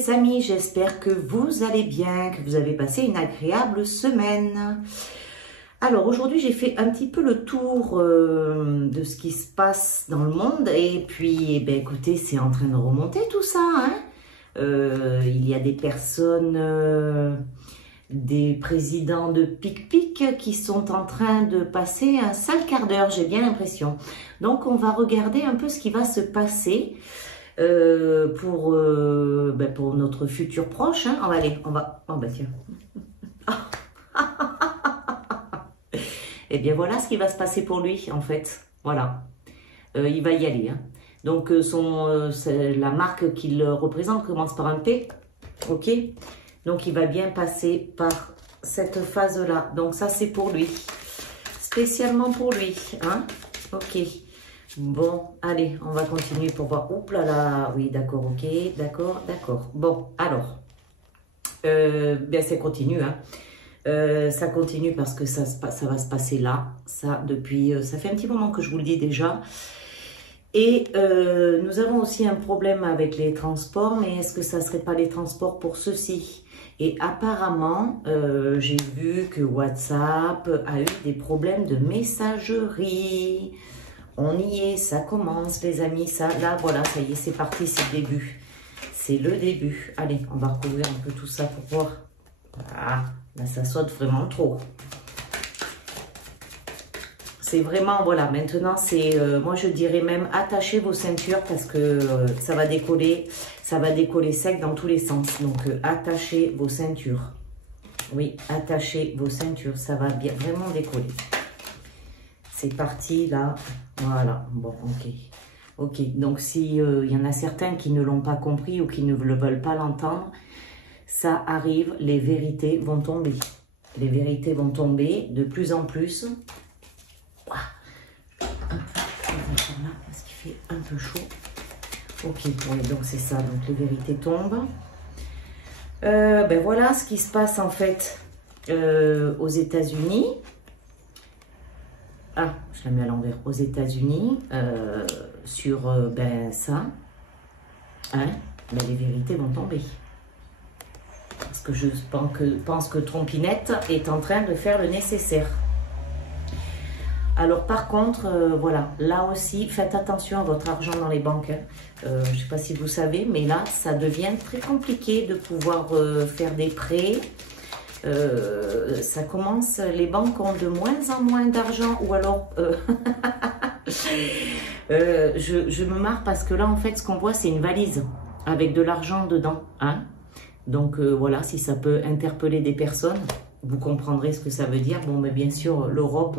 les amis, j'espère que vous allez bien, que vous avez passé une agréable semaine. Alors aujourd'hui j'ai fait un petit peu le tour de ce qui se passe dans le monde et puis eh ben, écoutez, c'est en train de remonter tout ça. Hein. Il y a des personnes, des présidents de pic-pic qui sont en train de passer un sale quart d'heure, j'ai bien l'impression. Donc on va regarder un peu ce qui va se passer. Pour notre futur proche, hein. On va, oh bah tiens. Et bien voilà ce qui va se passer pour lui en fait, voilà, il va y aller, hein. Donc la marque qu'il représente commence par un P, ok, donc il va bien passer par cette phase là, donc ça c'est pour lui, spécialement pour lui, hein, ok. Bon, allez, on va continuer pour voir. Oups là là, oui, d'accord, ok, d'accord, d'accord. Bon, alors, bien ça continue, hein. Ça continue parce que ça va se passer là. Ça, depuis, ça fait un petit moment que je vous le dis déjà. Et nous avons aussi un problème avec les transports, mais est-ce que ça ne serait pas les transports pour ceux-ci? Et apparemment, j'ai vu que WhatsApp a eu des problèmes de messagerie. On y est, ça commence les amis, ça, là voilà, ça y est, c'est parti, c'est le début. C'est le début. Allez, on va recouvrir un peu tout ça pour voir. Ah, là ça saute vraiment trop. C'est vraiment, voilà, maintenant c'est, moi je dirais même attachez vos ceintures parce que ça va décoller sec dans tous les sens. Donc attachez vos ceintures. Oui, attachez vos ceintures, ça va bien vraiment décoller. C'est parti là, voilà, bon ok. Ok, donc si y en a certains qui ne l'ont pas compris ou qui ne le veulent pas l'entendre, ça arrive, les vérités vont tomber. Les vérités vont tomber de plus en plus. Un peu là parce qu'il fait un peu chaud. Ok, oui, donc c'est ça, donc les vérités tombent. Ben voilà ce qui se passe en fait aux États-Unis. Ah, je la mets à l'envers. Aux États-Unis, sur ben ça, hein, ben les vérités vont tomber. Parce que je pense que Trompinette est en train de faire le nécessaire. Alors par contre, voilà, là aussi, faites attention à votre argent dans les banques. Hein. Je ne sais pas si vous savez, mais là, ça devient très compliqué de pouvoir faire des prêts. Ça commence, les banques ont de moins en moins d'argent ou alors je me marre parce que là en fait ce qu'on voit c'est une valise avec de l'argent dedans, hein. Donc voilà, si ça peut interpeller des personnes, vous comprendrez ce que ça veut dire. Bon, mais bien sûr l'Europe,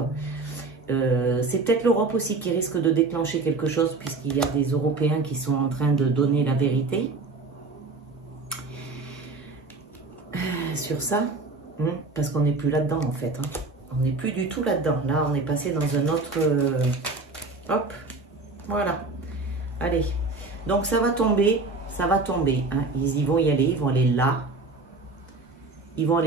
c'est peut-être l'Europe aussi qui risque de déclencher quelque chose puisqu'il y a des Européens qui sont en train de donner la vérité sur ça. Parce qu'on n'est plus là-dedans en fait, hein. On n'est plus du tout là-dedans. Là on est passé dans un autre hop, voilà, allez, donc ça va tomber, hein. Ils vont y aller, ils vont aller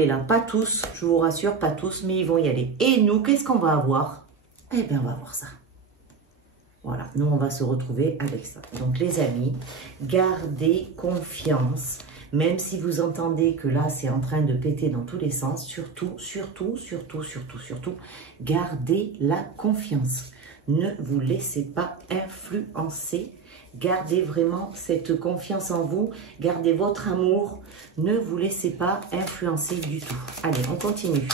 là, pas tous, je vous rassure, pas tous, mais ils vont y aller. Et nous, qu'est-ce qu'on va avoir? Eh bien on va voir ça, voilà, nous on va se retrouver avec ça. Donc les amis, gardez confiance. Même si vous entendez que là, c'est en train de péter dans tous les sens, surtout, gardez la confiance. Ne vous laissez pas influencer. Gardez vraiment cette confiance en vous. Gardez votre amour. Ne vous laissez pas influencer du tout. Allez, on continue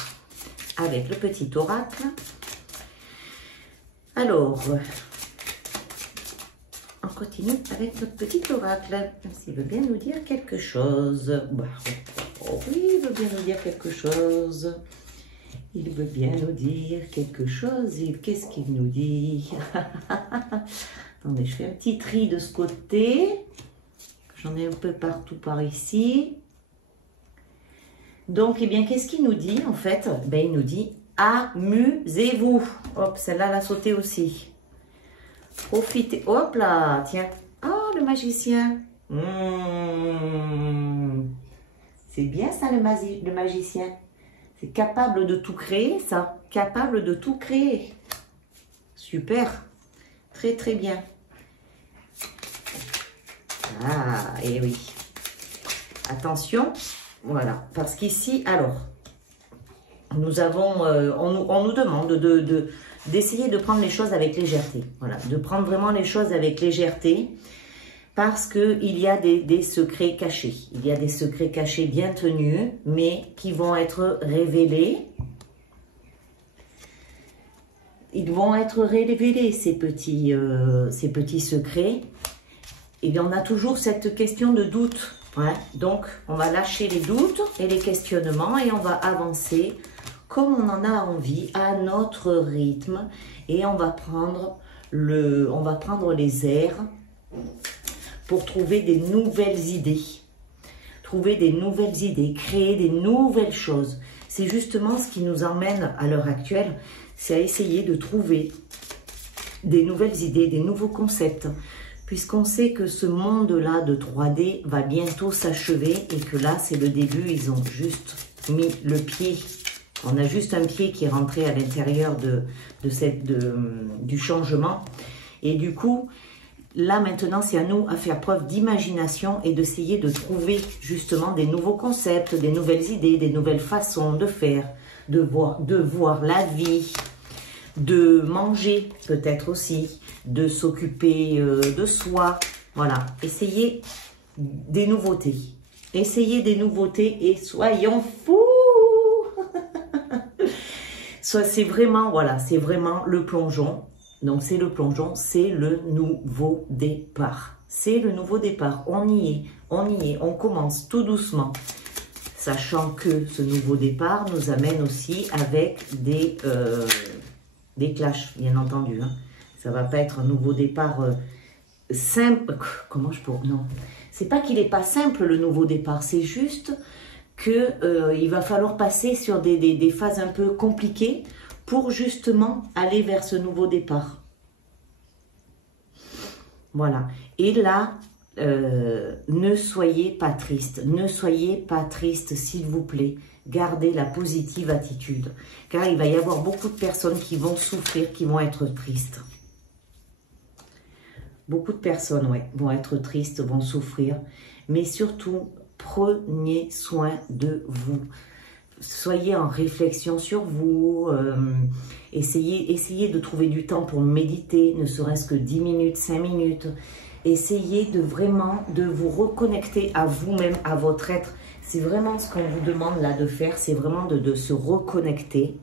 avec le petit oracle. Alors, on continue avec notre petit oracle. S'il veut bien nous dire quelque chose. Bah, oui, il veut bien nous dire quelque chose. Il veut bien nous dire quelque chose. Qu'est-ce qu'il nous dit? Attendez, je fais un petit tri de ce côté. J'en ai un peu partout par ici. Donc, eh bien, qu'est-ce qu'il nous dit en fait? Ben, il nous dit amusez-vous. Hop, celle-là, elle a sauté aussi. Profitez. Hop là, tiens. Oh, le magicien. C'est bien ça, le magicien. C'est capable de tout créer, ça. Capable de tout créer. Super. Très, très bien. Ah, et oui. attention, voilà, parce qu'ici, alors, nous avons, on nous demande d'essayer de prendre les choses avec légèreté, voilà, de prendre vraiment les choses avec légèreté, parce qu'il y a des secrets cachés, il y a des secrets cachés bien tenus, mais qui vont être révélés. Ils vont être révélés, ces petits secrets. Et bien, on a toujours cette question de doute. Ouais. Donc, on va lâcher les doutes et les questionnements et on va avancer comme on en a envie, à notre rythme. Et on va prendre les airs pour trouver des nouvelles idées. Trouver des nouvelles idées, créer des nouvelles choses. C'est justement ce qui nous emmène à l'heure actuelle, c'est à essayer de trouver des nouvelles idées, des nouveaux concepts, puisqu'on sait que ce monde-là de 3D va bientôt s'achever et que là, c'est le début, ils ont juste mis le pied. On a juste un pied qui est rentré à l'intérieur du changement. Et du coup, là maintenant, c'est à nous à faire preuve d'imagination et d'essayer de trouver justement des nouveaux concepts, des nouvelles idées, des nouvelles façons de faire, de voir la vie, de manger peut-être aussi, de s'occuper de soi. Voilà, essayez des nouveautés. Essayez des nouveautés et soyons fous. C'est vraiment, voilà, c'est vraiment le plongeon. Donc c'est le plongeon, c'est le nouveau départ. C'est le nouveau départ, on y est, on commence tout doucement. Sachant que ce nouveau départ nous amène aussi avec des clashs, bien entendu. Hein. Ça ne va pas être un nouveau départ simple. Comment je pourrais... Non, c'est pas qu'il n'est pas simple le nouveau départ, c'est juste qu'il va falloir passer sur des phases un peu compliquées pour justement aller vers ce nouveau départ. Voilà. Et là, ne soyez pas triste. Ne soyez pas triste, s'il vous plaît. Gardez la positive attitude. Car il va y avoir beaucoup de personnes qui vont souffrir, qui vont être tristes. Beaucoup de personnes, ouais, vont être tristes, vont souffrir. Mais surtout, prenez soin de vous. Soyez en réflexion sur vous, essayez de trouver du temps pour méditer, ne serait-ce que 10 minutes, 5 minutes. Essayez de vraiment de vous reconnecter à vous-même, à votre être. C'est vraiment ce qu'on vous demande là de faire, c'est vraiment de se reconnecter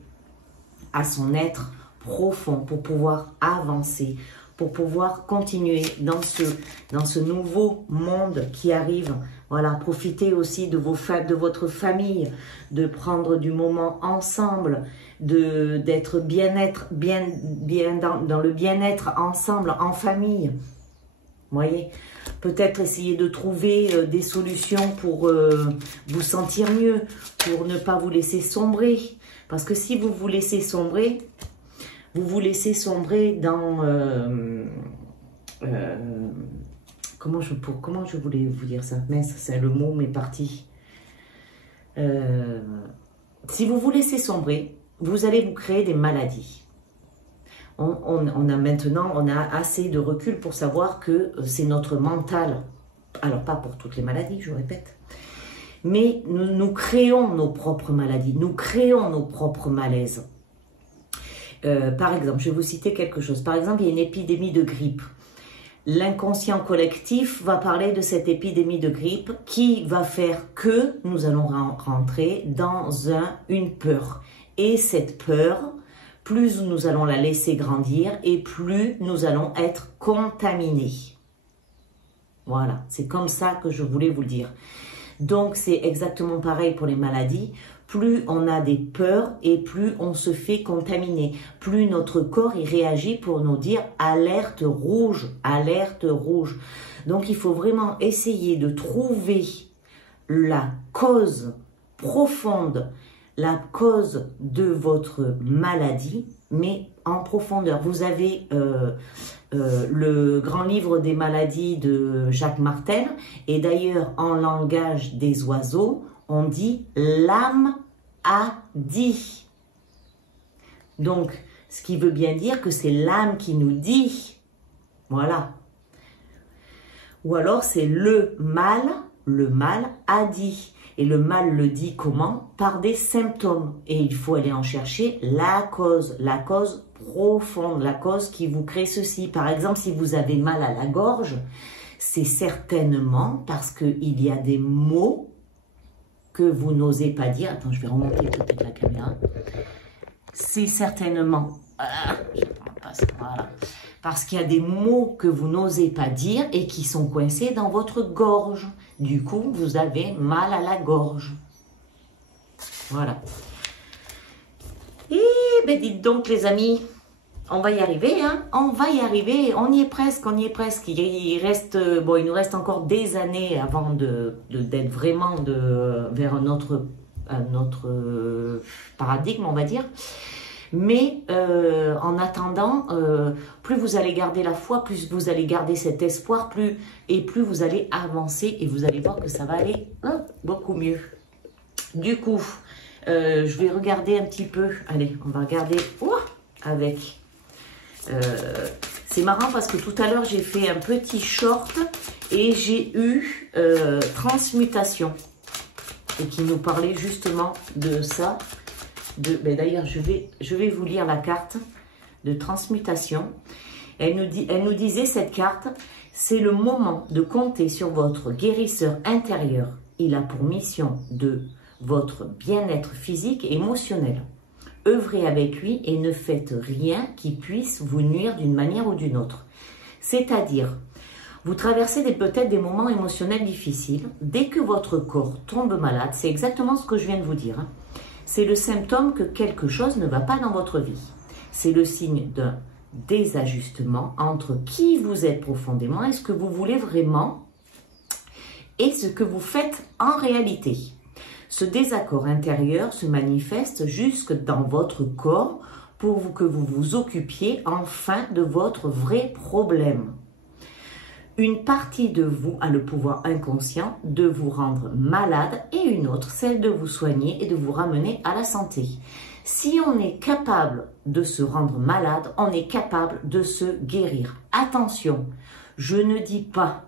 à son être profond pour pouvoir avancer, pour pouvoir continuer dans ce nouveau monde qui arrive. Voilà, profitez aussi de votre famille, de prendre du moment ensemble, d'être bien dans le bien-être ensemble, en famille. Vous voyez, peut-être essayer de trouver des solutions pour vous sentir mieux, pour ne pas vous laisser sombrer. Parce que si vous vous laissez sombrer, vous vous laissez sombrer dans... comment je voulais vous dire ça? Mince, c'est le mot, mais parti. Si vous vous laissez sombrer, vous allez vous créer des maladies. On a assez de recul pour savoir que c'est notre mental. Alors, pas pour toutes les maladies, je répète. Mais nous créons nos propres maladies. Nous créons nos propres malaises. Par exemple, je vais vous citer quelque chose. Par exemple, il y a une épidémie de grippe. L'inconscient collectif va parler de cette épidémie de grippe qui va faire que nous allons rentrer dans une peur. Et cette peur, plus nous allons la laisser grandir et plus nous allons être contaminés. Voilà, c'est comme ça que je voulais vous le dire. Donc, c'est exactement pareil pour les maladies. Plus on a des peurs et plus on se fait contaminer. Plus notre corps y réagit pour nous dire alerte rouge, alerte rouge. Donc, il faut vraiment essayer de trouver la cause profonde, la cause de votre maladie, mais en profondeur. Vous avez le grand livre des maladies de Jacques Martel, et d'ailleurs en langage des oiseaux, on dit l'âme a dit. Donc, ce qui veut bien dire que c'est l'âme qui nous dit. Voilà. Ou alors c'est le mal le mal a dit. Et le mal le dit comment? Par des symptômes. Et il faut aller en chercher la cause profonde, la cause qui vous crée ceci. Par exemple, si vous avez mal à la gorge, c'est certainement parce qu'il y a des mots que vous n'osez pas dire. Attends, je vais remonter peut-être la caméra. C'est certainement... voilà. Parce qu'il y a des mots que vous n'osez pas dire et qui sont coincés dans votre gorge. Du coup, vous avez mal à la gorge. Voilà. Et ben dites donc les amis, on va y arriver, hein, on va y arriver, on y est presque, on y est presque. Il reste, bon, il nous reste encore des années avant d'être vraiment vers un autre paradigme, on va dire. Mais en attendant, plus vous allez garder la foi, plus vous allez garder cet espoir, plus vous allez avancer et vous allez voir que ça va aller beaucoup mieux. Du coup, je vais regarder un petit peu. Allez, on va regarder avec. C'est marrant parce que tout à l'heure, j'ai fait un petit short et j'ai eu transmutation et qui nous parlait justement de ça. D'ailleurs, je vais vous lire la carte de transmutation. Elle nous disait, cette carte, c'est le moment de compter sur votre guérisseur intérieur. Il a pour mission de votre bien-être physique et émotionnel. Œuvrez avec lui et ne faites rien qui puisse vous nuire d'une manière ou d'une autre. C'est-à-dire, vous traversez peut-être des moments émotionnels difficiles. Dès que votre corps tombe malade, c'est exactement ce que je viens de vous dire, hein. C'est le symptôme que quelque chose ne va pas dans votre vie. C'est le signe d'un désajustement entre qui vous êtes profondément et ce que vous voulez vraiment et ce que vous faites en réalité. Ce désaccord intérieur se manifeste jusque dans votre corps pour que vous vous occupiez enfin de votre vrai problème. Une partie de vous a le pouvoir inconscient de vous rendre malade et une autre, celle de vous soigner et de vous ramener à la santé. Si on est capable de se rendre malade, on est capable de se guérir. Attention, je ne dis pas,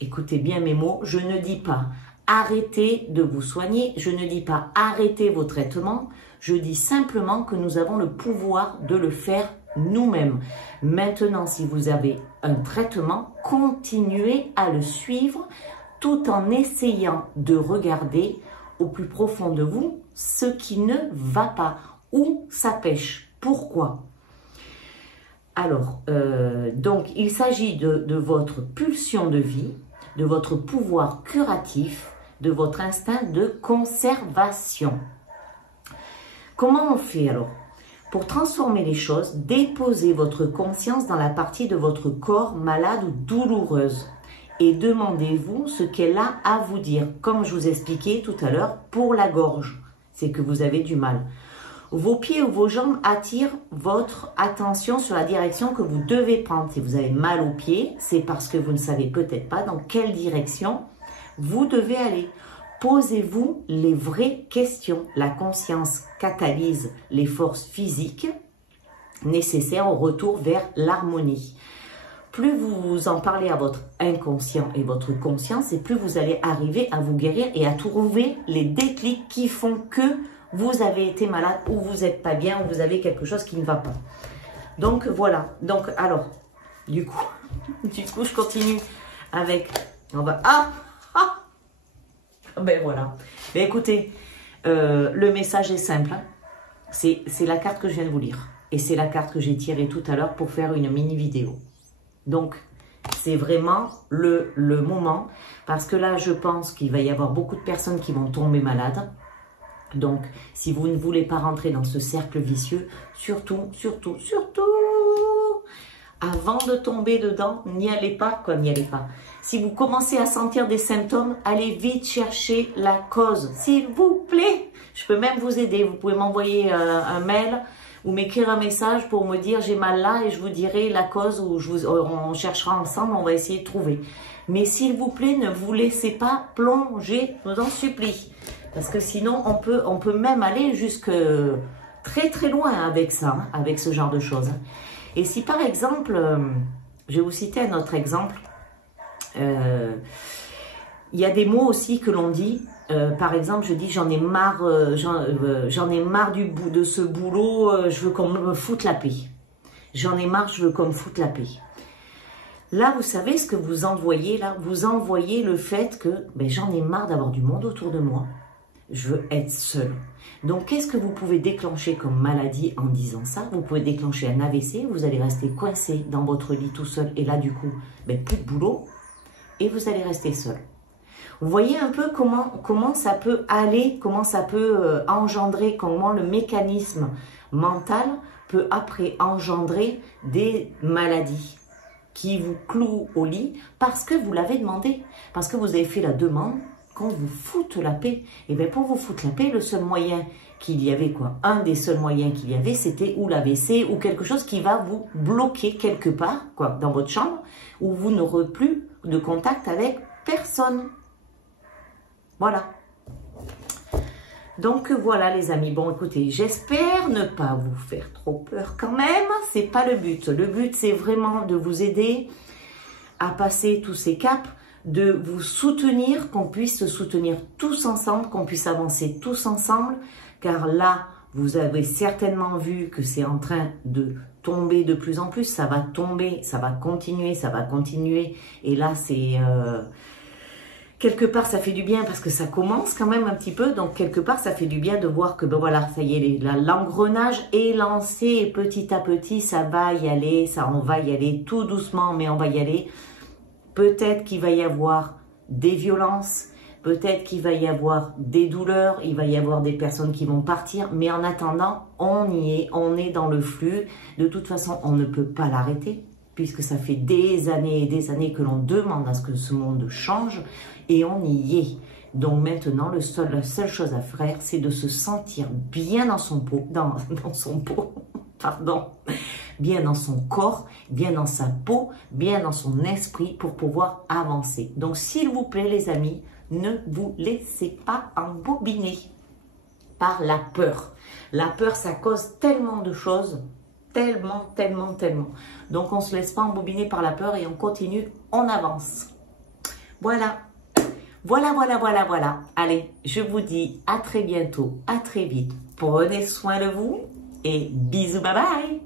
écoutez bien mes mots, je ne dis pas arrêtez de vous soigner, je ne dis pas arrêtez vos traitements, je dis simplement que nous avons le pouvoir de le faire nous-mêmes. Maintenant, si vous avez un traitement, continuez à le suivre tout en essayant de regarder au plus profond de vous ce qui ne va pas, où ça pêche, pourquoi. Alors, donc, il s'agit de votre pulsion de vie, de votre pouvoir curatif, de votre instinct de conservation. Comment on fait alors ? Pour transformer les choses, déposez votre conscience dans la partie de votre corps malade ou douloureuse et demandez-vous ce qu'elle a à vous dire. Comme je vous expliquais tout à l'heure, pour la gorge, c'est que vous avez du mal. Vos pieds ou vos jambes attirent votre attention sur la direction que vous devez prendre. Si vous avez mal aux pieds, c'est parce que vous ne savez peut-être pas dans quelle direction vous devez aller. Posez-vous les vraies questions. La conscience catalyse les forces physiques nécessaires au retour vers l'harmonie. Plus vous en parlez à votre inconscient et votre conscience, et plus vous allez arriver à vous guérir et à trouver les déclics qui font que vous avez été malade ou vous n'êtes pas bien ou vous avez quelque chose qui ne va pas. Donc voilà. Donc alors, du coup, je continue avec. On va. Ben voilà. Ben écoutez, le message est simple. Hein. C'est la carte que je viens de vous lire. Et c'est la carte que j'ai tirée tout à l'heure pour faire une mini vidéo. Donc, c'est vraiment le moment. Parce que là, je pense qu'il va y avoir beaucoup de personnes qui vont tomber malades. Donc, si vous ne voulez pas rentrer dans ce cercle vicieux, surtout, avant de tomber dedans, n'y allez pas comme n'y allez pas. Si vous commencez à sentir des symptômes, allez vite chercher la cause, s'il vous plaît. Je peux même vous aider. Vous pouvez m'envoyer un mail ou m'écrire un message pour me dire j'ai mal là et je vous dirai la cause ou on cherchera ensemble, on va essayer de trouver. Mais s'il vous plaît, ne vous laissez pas plonger, je vous en supplie. Parce que sinon, on peut même aller jusque très loin avec ça, hein, avec ce genre de choses. Et si par exemple, je vais vous citer un autre exemple, il il y a des mots aussi que l'on dit. Par exemple, je dis j'en ai marre, j'en ai marre de ce boulot, je veux qu'on me foute la paix. J'en ai marre, je veux qu'on me foute la paix. Là, vous savez ce que vous envoyez là? Vous envoyez le fait que ben, j'en ai marre d'avoir du monde autour de moi. Je veux être seule. Donc, qu'est-ce que vous pouvez déclencher comme maladie en disant ça? Vous pouvez déclencher un AVC, vous allez rester coincé dans votre lit tout seul. Et là, du coup, ben, plus de boulot. Et vous allez rester seul. Vous voyez un peu comment ça peut aller, comment ça peut engendrer, comment le mécanisme mental peut après engendrer des maladies qui vous clouent au lit parce que vous l'avez demandé, parce que vous avez fait la demande qu'on vous foute la paix. Et bien pour vous foutre la paix, le seul moyen qu'il y avait, un des seuls moyens qu'il y avait, c'était ou l'AVC ou quelque chose qui va vous bloquer quelque part, dans votre chambre, où vous n'aurez plus de contact avec personne. Voilà. Donc voilà les amis, bon écoutez, j'espère ne pas vous faire trop peur quand même, c'est pas le but. Le but c'est vraiment de vous aider à passer tous ces caps, de vous soutenir, qu'on puisse se soutenir tous ensemble, qu'on puisse avancer tous ensemble, car là vous avez certainement vu que c'est en train de tomber de plus en plus, ça va tomber, ça va continuer, et là c'est... quelque part, ça fait du bien parce que ça commence quand même un petit peu. Donc, quelque part, ça fait du bien de voir que, ben voilà, ça y est, l'engrenage est lancé et petit à petit, ça va y aller, on va y aller tout doucement, mais on va y aller. Peut-être qu'il va y avoir des violences, peut-être qu'il va y avoir des douleurs, il va y avoir des personnes qui vont partir. Mais en attendant, on y est, on est dans le flux. De toute façon, on ne peut pas l'arrêter, puisque ça fait des années et des années que l'on demande à ce que ce monde change, et on y est. Donc maintenant, la seule chose à faire, c'est de se sentir bien dans son pot, bien dans son corps, bien dans sa peau, bien dans son esprit pour pouvoir avancer. Donc s'il vous plaît les amis, ne vous laissez pas embobiner par la peur. La peur, ça cause tellement de choses, tellement. Donc, on ne se laisse pas embobiner par la peur et on continue, on avance. Voilà. Allez, je vous dis à très bientôt, à très vite. Prenez soin de vous et bisous, bye bye.